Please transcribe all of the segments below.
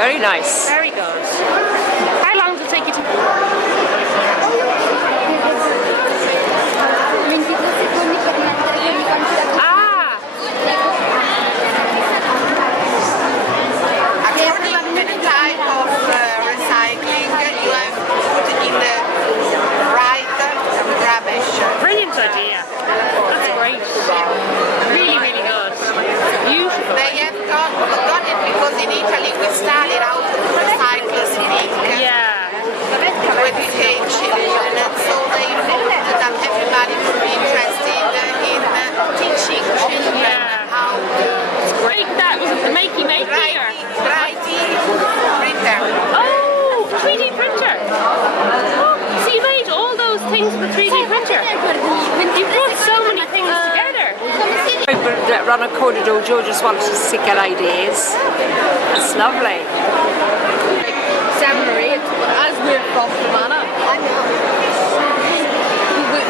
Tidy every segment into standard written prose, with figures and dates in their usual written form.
Very nice. Very good. How long does it take you to... Brilliant idea. That's great. Really, really good. Beautiful. They have got it because in Italy we started out with recyclers in Italy. Yeah. With UK children, and so they thought that everybody would be interested in teaching children how to... It's great. That was the makey or... 3D printer. Oh, 3D printer. Oh, so you made all those things with a 3D printer. You brought so many things together. People that run a Coderdojo just want to get ideas. That's lovely. 7 or 8, as we're from Fermanagh. I know.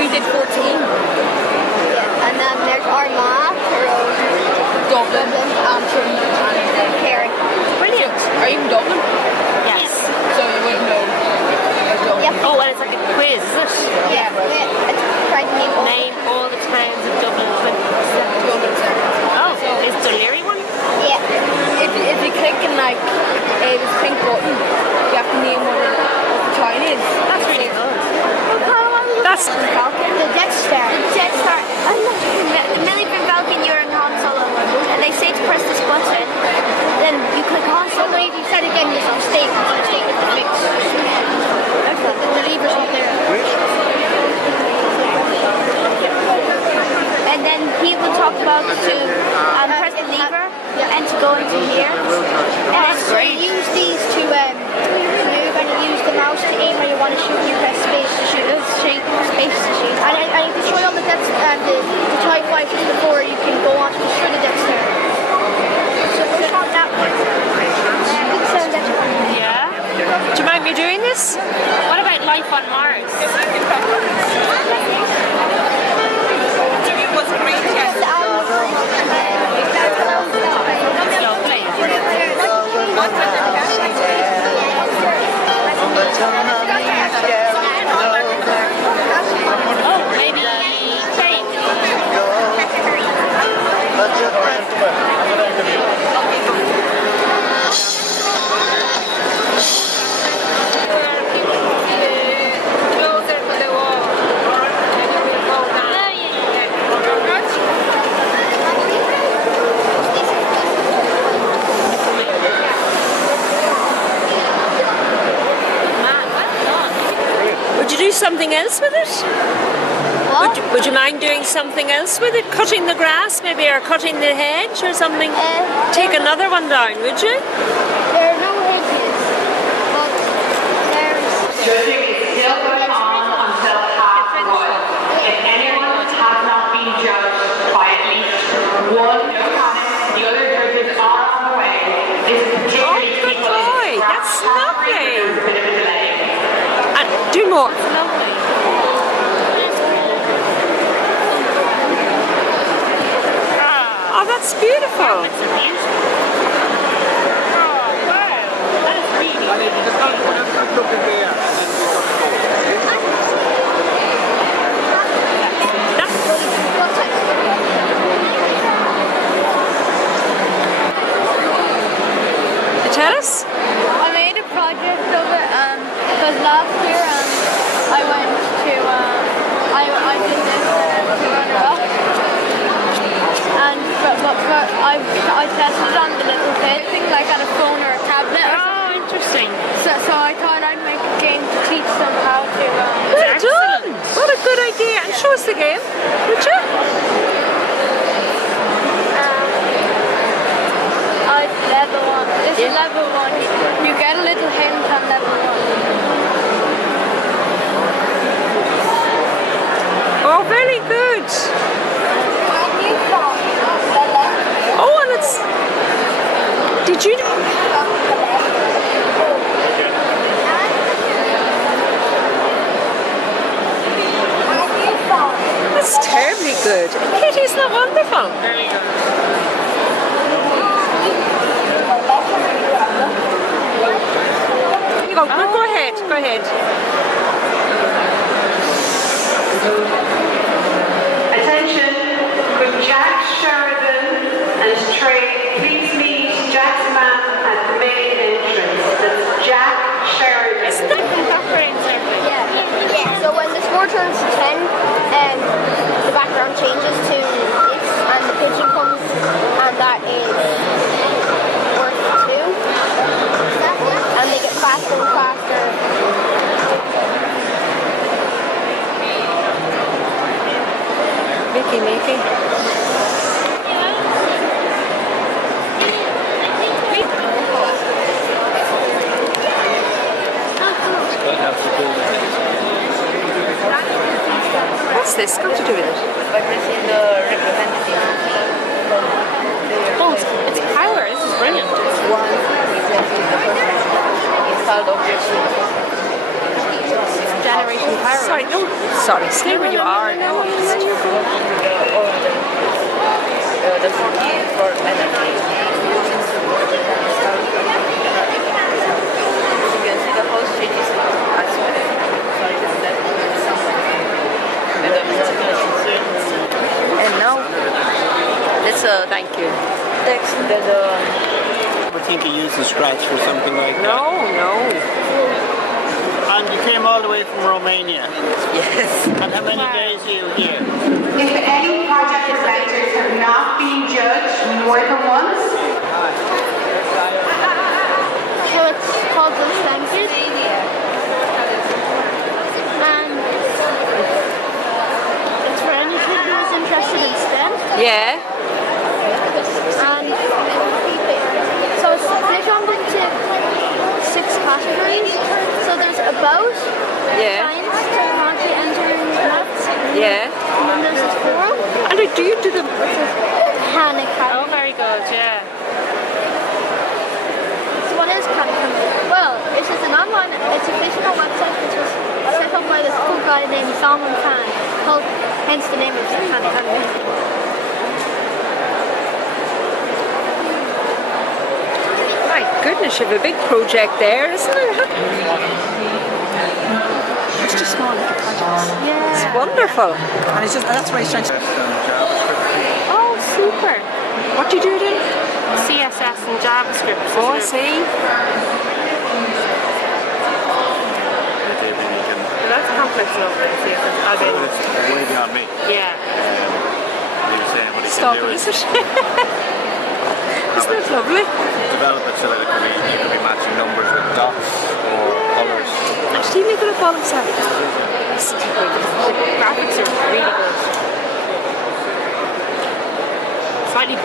We did 14. Yeah. And then there's Armagh, Dublin, Antrim, and Kerry. Brilliant. Are you in Dublin? Yes. So you wouldn't know. Yep. Oh, and it's like a quiz, is it? Yeah. It's trying to Name all the towns of Dublin. Oh, is the Leary one? Yeah. If you click in like this pink button, you have to name what the town is. That's really good. That's The Death Star. The Death Star. The Milligan Falcon, you're in Han Solo mode, and they say to press this button, then you click Han Solo. If you said again, there's no state. The lever's up there. And then he will talk about to press the lever and to go into here. And so you use these to move, and you use the mouse to aim where you want to shoot. You press space to shoot. Space to shoot. And if you destroy all the Death the TIE fighters before you can go on to destroy the Death Star. So push on that one. Yeah. Do you mind me doing this? What about life on Mars? Oh, maybe tape. Would you do something else with it? Would you mind doing something else with it? Cutting the grass maybe, or cutting the hedge or something? Take another one down, would you? There are no hedges, but there's... Judging is still going on until 1:30. If anyone has not been judged by at least one, no comment, the other judges are on the way. This is particularly good boy. That's lovely. There's a bit of a delay. And do more. Lovely. Oh, that's beautiful. That's beautiful. Oh, wow. That is really Tell us. I made a project of it because last year I went to I did this to run it up, and but I tested it on the little kid thing, like on a phone or a tablet. Oh, interesting. So I thought I'd make a game to teach them how to. Well done. What a good idea. And show us the game, would you? Level 1. This is level 1. You get a little hint on level 1. Oh, very good. Oh, and it's... Did you... That's terribly good. Katie, isn't that wonderful? Very good. ahead. Attention, could Jack Sheridan and Trey please meet Jack's man at the main entrance? That's Jack Sheridan. Yeah. So when the score turns to 10, the background changes to this, and the pigeon comes, and that is worth 2. And they get faster and faster. Mickey. What's this got to do with it? Oh, it's power. This is brilliant. Generation power. Sorry, no. Sorry, stay where you are. No, And now, let's thank you. Text I think you used the scratch for something like that. no. And you came all the way from Romania. Yes. And how many days are you here? If any project presenters have not been judged more than once, So it's called the Thank You. And it's for any kid who is interested in STEM. Yeah. And so it's split up into 6 categories. So there's about Yeah. science, technology, engineering, maths. Yeah. And then there's this forum, And do you do them? Khan Academy. Oh, very good. Yeah. So what is Khan Academy? Well, it's just an online educational website which was set up by this cool guy named Salman Khan, hence the name of Khan Academy. My goodness, you have a big project there, isn't it? It's just small little projects. It's wonderful. And it's just, that's why it's trying to... Oh, super. What do you do then? CSS and JavaScript. Oh, I see. That's complex enough for CSS. I mean, It's way beyond me. yeah. He was saying what he Stop can do it, is is it? Isn't it lovely? develop it so that it you could be matching numbers with dots or colours. Actually, make it up all himself. The graphics are really good. Slightly,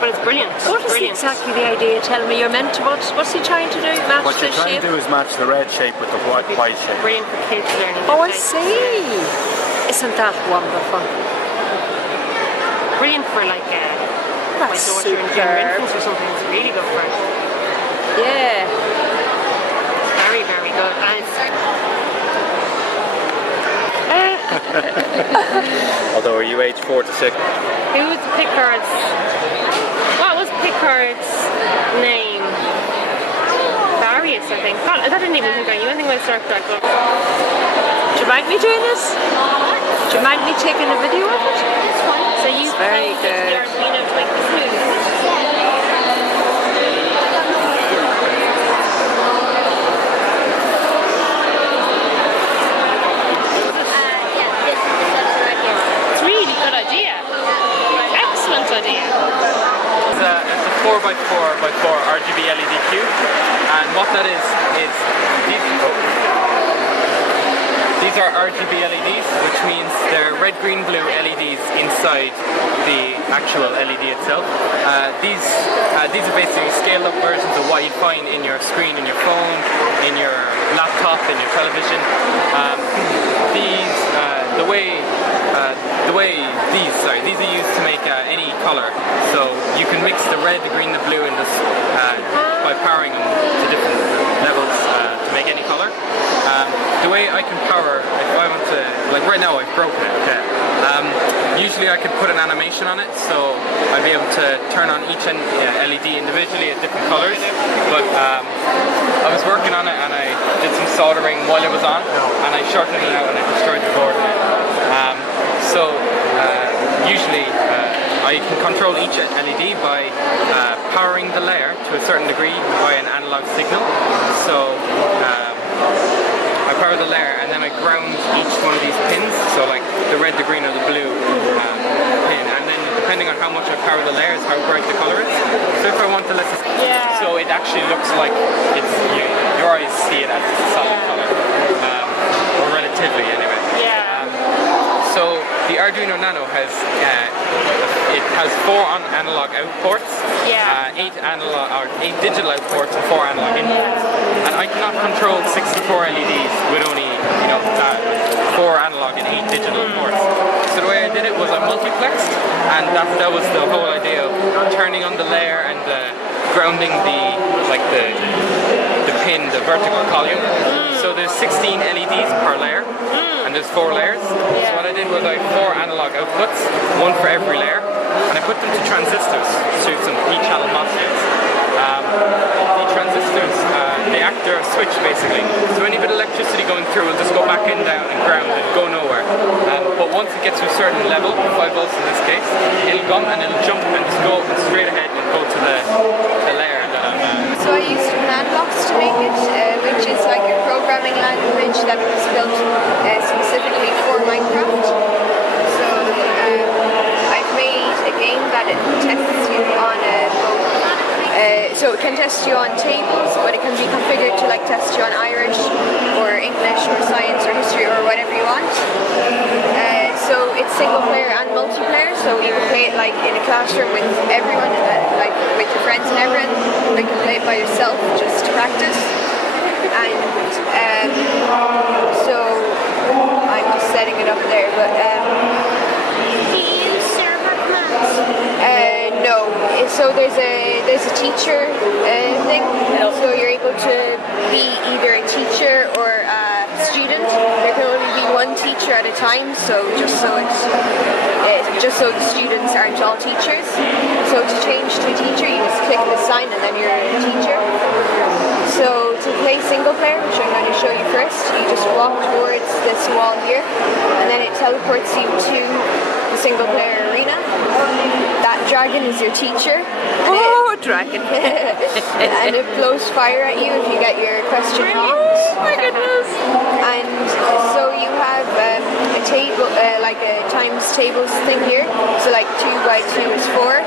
but it's brilliant. What is Brilliant. exactly the idea? Tell me, you're meant to, what's he trying to do? Match What the you're trying shape? to do is match the red shape with the white shape. Brilliant for kids learning. Oh, I to play. see. Isn't that wonderful? Brilliant for like my That's daughter in junior superb. infants or something. It's really good for it. Yeah. Very, very good. And it's Although, are you age 4 to 6? who was Pickard's? What was Pickard's name? Darius, I think. God, that didn't even think of you. I think I started that good. Do you mind me doing this? Do you mind me taking a video of it? So you Very close it to the good. Arduino to make the smooth. It's a really good idea. Excellent idea. It's a 4x4x4 RGB LED cube, and what that is these are RGB LEDs, which means they're red, green, blue LEDs inside the actual LED itself. These are basically scaled up versions of what you'd find in your screen, in your phone, in your laptop, in your television. These are used to make any color. So you can mix the red, the green, the blue, and this by powering them to different levels to make any color. The way I can power, if I want to, like right now I've broken it, okay. Usually I could put an animation on it, so I'd be able to turn on each LED individually at different colors, but I was working on it and I did some soldering while it was on, and I shorted it out and I destroyed the board. Usually I can control each LED by powering the layer to a certain degree by an analog signal. So I power the layer and then I ground each one of these pins, so like the red, the green or the blue pin, and then depending on how much I power the layer is how bright the colour is. So if I want to let it, so it actually looks like it's, your eyes see it as a solid colour, or relatively anyway. So the Arduino Nano has it has 4 analog out ports, 8 digital out ports, and 4 analog in ports. And I cannot control 64 LEDs with only 4 analog and 8 digital ports. So the way I did it was I multiplexed, and that was the whole idea of turning on the layer and grounding the pin, the vertical column. So there's 16 LEDs per layer. And there's 4 layers. So what I did was I had 4 analog outputs, 1 for every layer, and I put them to transistors, to some P-channel MOSFETs. The transistors, they act, they're a switch basically. So any bit of electricity going through will just go back in, down, and ground and go nowhere. But once it gets to a certain level, 5 volts in this case, it'll come and it'll jump and just go straight ahead and go to the layer that I'm So I used Commandbox to make it, which is like a programming language that was built specifically for Minecraft. So I've made a game that it tests you on so it can test you on tables, but it can be configured to like test you on Irish or English or science or history or whatever you want. So it's single player and multiplayer, so you can play it like in a classroom with everyone, like with your friends and everyone, or you can play it by yourself just to practice. And so I'm just setting it up there, but Do you use server commands? no. So there's a teacher thing, so you're able to be either a teacher or a student. There can only be one teacher at a time, so just so the students aren't all teachers. So to change to a teacher, you just click the sign and then you're a teacher. So to play single player, which I'm going to show you first, you just walk towards this wall here, and then it teleports you to the single player arena. That dragon is your teacher. Dragon. And it blows fire at you if you get your question wrong. Oh my goodness. And so you have a table, like a times tables thing here. So like 2 by 2 is 4.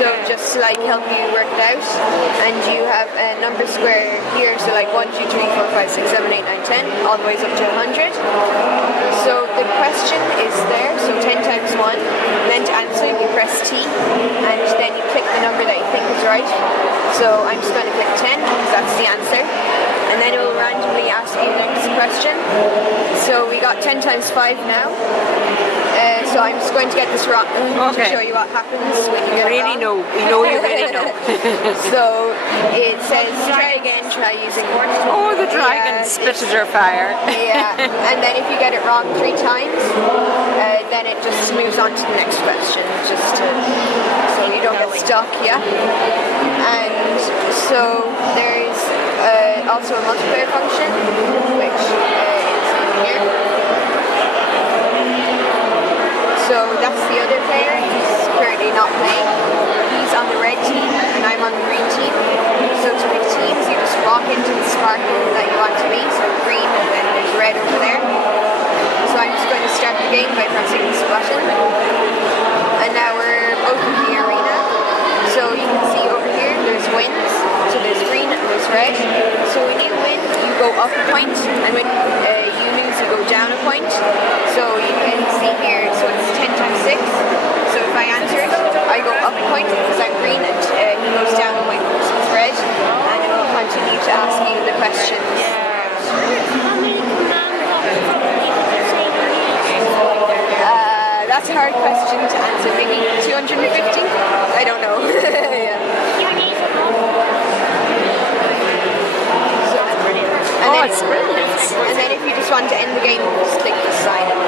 So just to like help you work it out. And you have a number square here. So like 1, 2, 3, 4, 5, 6, 7, 8, 9, 10. All the way up to 100. So the question is there. So 10 times 1. Then to answer you press T. And then you click the number that you think is right. So I'm just going to click 10 because that's the answer. And then it will randomly ask you the next question. So we got 10 times 5 now. So I'm just going to get this wrong to show you what happens when you get it wrong. We know you really know. So it says try again, try using more. Oh, the dragon spitted her fire. Yeah, and then if you get it wrong 3 times, then it just moves on to the next question, just so you don't get stuck, yeah. And so there's also a multiplayer function, which is in here. So that's the other player, he's currently not playing. He's on the red team and I'm on the green team. So to pick teams, you just walk into the sparkle that you want to be, so green and then there's red over there. So I'm just going to start the game by pressing this button. And now we're both in the arena. So you can see over here, there's wins. So there's green and there's red. So when you win, you go up a point, and when you lose, you go down a point. So you can see here, so it's 10 times 6. So if I answer it, I go up a point because I'm green, and he goes down a point because he's red. And it will continue to ask you the questions. How many command blocks probably would you say you use? That's a hard question to answer. Maybe 250? I don't know. Yeah. You need them all. So, and Oh, then it's brilliant. want to end the game, just click the sign. What's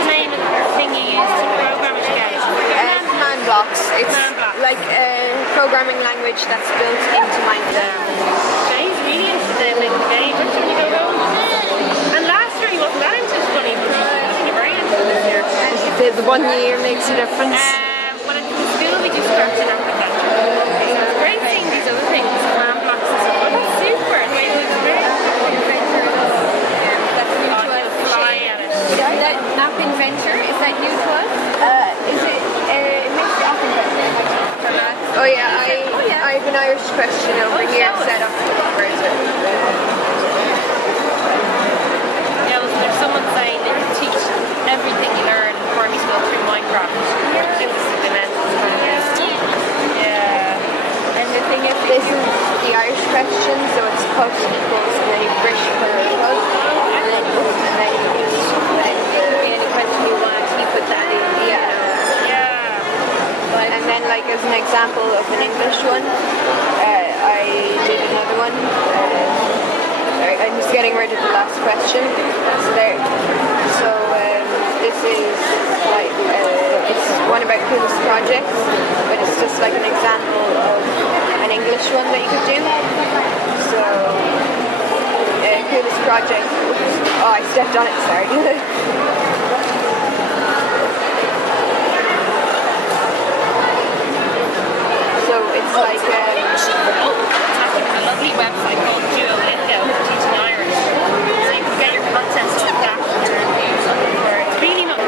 the name of the thing you use to program it again? Command blocks. It's Command blocks. like a programming language that's built into Minecraft. James really into the making the game. That's when you go home. And last year he wasn't that into it, funny, but he's very into it this year. The 1 year makes a difference. When I did the school, we do structured architecture. So it's great seeing these other things, command blocks and stuff. Oh, that's super. The way it looks great. Fly at it. That Map Inventor, is that new to us? Is it mixed up inventor? Oh yeah, I have an Irish question over here set up. Where is it? Yeah, there's someone saying they can teach everything you learn in primary school through Minecraft. I think this is the mental kind of Yeah. And the thing is, this is the Irish question, so it's cut equals the British for cut, and then you put any question you want, you put that in. Yeah. And then, like as an example of an English one, I did another one. I'm just getting rid of the last question. So there. So this is like it's one about coolest projects, but it's just like an example of an English one that you could do. So coolest project. Oh, I stepped on it. Sorry. So it's like It's a lovely website called Duolingo for teaching Irish. So you can get your content like that. It's really not.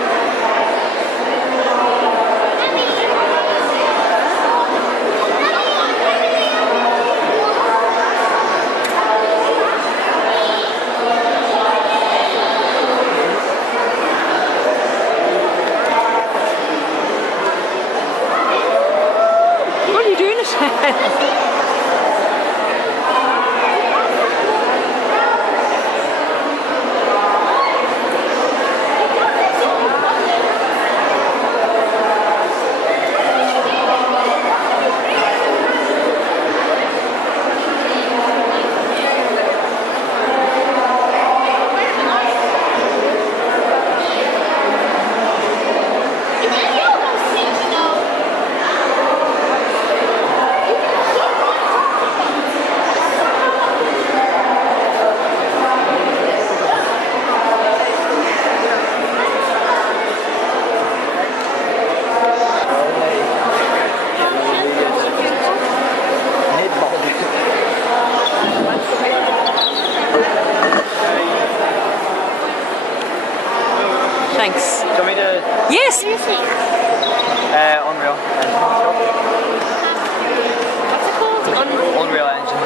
What are you doing it? Thanks. Do you want me to? Yes. Unreal Engine. What's it called? Unreal Engine.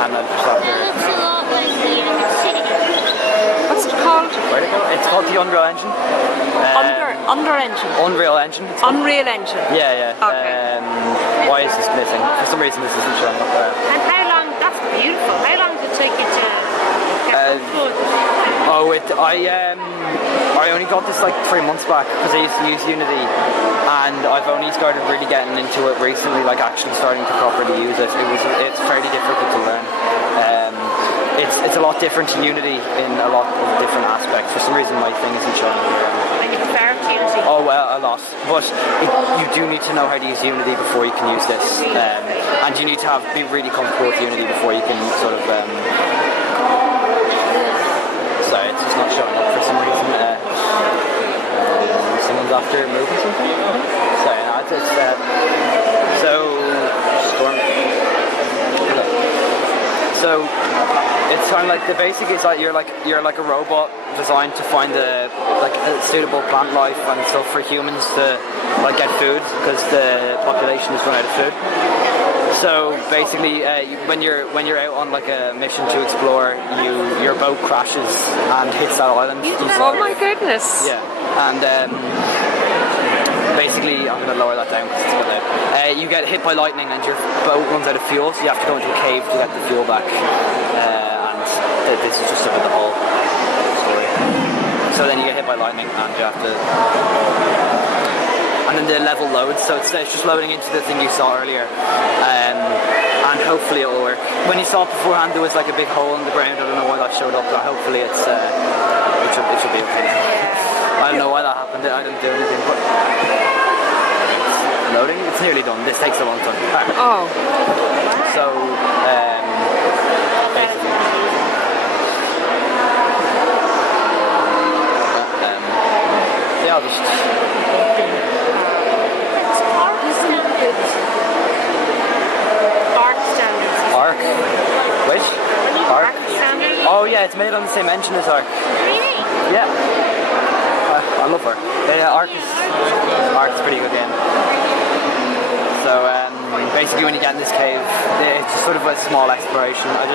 And then just after. Looks a lot like here in the city. What's it called? Where'd it go? It's called the Unreal Engine. Under Engine. Unreal Engine. It's called. Unreal Engine. Yeah. Okay. Why is this missing? For some reason this isn't showing up there. And how long? That's beautiful. How long did it take you to get good? I only got this like 3 months back because I used to use Unity, and I've only started really getting into it recently, like actually starting to properly use it. It's fairly difficult to learn. It's a lot different to Unity in a lot of different aspects. For some reason my thing isn't showing up. And you prefer Unity? Oh well, a lot. But you do need to know how to use Unity before you can use this, and you need to be really comfortable with Unity before you can sort of. Sorry, it's just not showing up for some reason. Someone's after moving something. Sorry, no, it's so it's kind of like the basic is like you're like a robot designed to find a suitable plant life and stuff for humans to like get food because the population has run out of food. So basically, when you're out on like a mission to explore, your boat crashes and hits that island. Oh my goodness! Yeah, and basically, I'm going to lower that down because it's got out. You get hit by lightning and your boat runs out of fuel, so you have to go into a cave to get the fuel back. And this is just sort of the whole story. So then you get hit by lightning and you have to. And then the level loads, so it's just loading into the thing you saw earlier, and hopefully it will work. When you saw it beforehand, there was like a big hole in the ground. I don't know why that showed up, but hopefully it should be okay. I don't know why that happened. I didn't do anything, but it's loading. It's nearly done. This takes a long time. Right. Oh. So basically. Yeah, I'll just. Arc standards. Arc? Which? Arc? Standards. Oh yeah, it's made on the same engine as Arc. Really? Yeah. I love Arc. Yeah, Arc's pretty good game. So basically when you get in this cave, it's just sort of a small exploration. I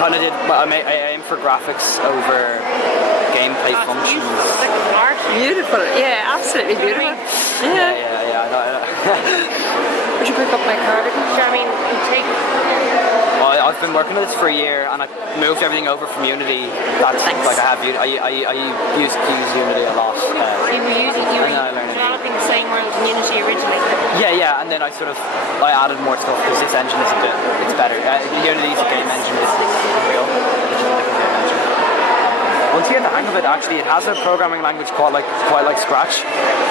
kind of did, I aim for graphics over gameplay functions. Beautiful, yeah, absolutely beautiful. Yeah, I know. Would you pick up my cardigan? I mean, I've been working on this for a year, and I moved everything over from Unity. That's like I used to use Unity a lot. You were developing the same world in Unity originally. Yeah, and then I added more stuff because this engine is it's better. Unity's a game engine, this is Unreal, which is a different game engine. Once you get the hang of it, actually, it has a programming language quite like Scratch,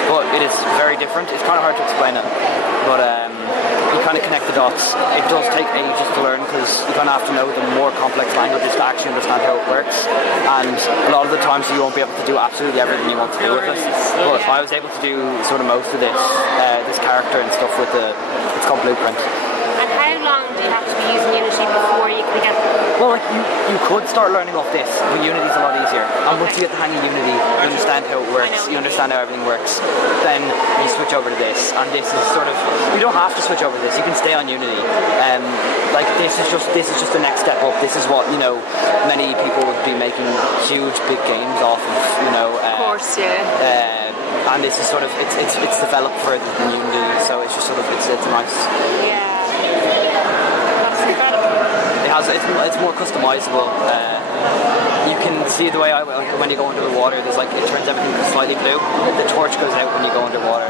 but it is very different. It's kind of hard to explain it, but you kind of connect the dots. It does take ages to learn because you kind of have to know the more complex languages to actually understand how it works, and a lot of the times you won't be able to do absolutely everything you want to do with it. But I was able to do sort of most of this character and stuff with it's called Blueprint. And how long do you have to be using Unity before you can get? Well, like you could start learning off this, but Unity's a lot easier. And once you get the hang of Unity, you understand how it works, you understand how everything works, then you switch over to this. And this is sort of, you don't have to switch over to this, you can stay on Unity. Like this is just the next step up. This is what, many people would be making huge big games off of, Of course, yeah. And this is sort of, it's developed for the Unity, so it's just sort of, it's nice. Yeah. That's incredible. It's more customizable. You can see the way when you go under the water, there's it turns everything slightly blue. The torch goes out when you go underwater.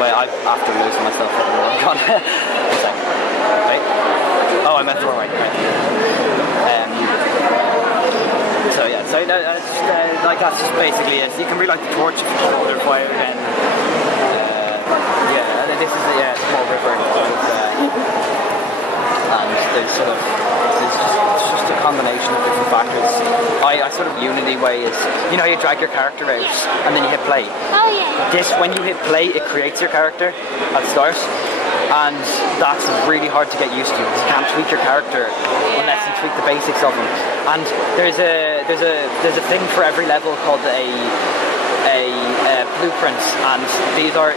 Wait, I have to lose myself. Wait. Oh, I meant the wrong way. So yeah, that's just basically it. You can relight the torch if you put it under fire again. This is a small river, and there's just a combination of different factors. I sort of Unity way is, how you drag your character out and then you hit play. Oh yeah. When you hit play, it creates your character at start, and that's really hard to get used to. You can't tweak your character unless you tweak the basics of them. And there's a thing for every level called a blueprint, and these are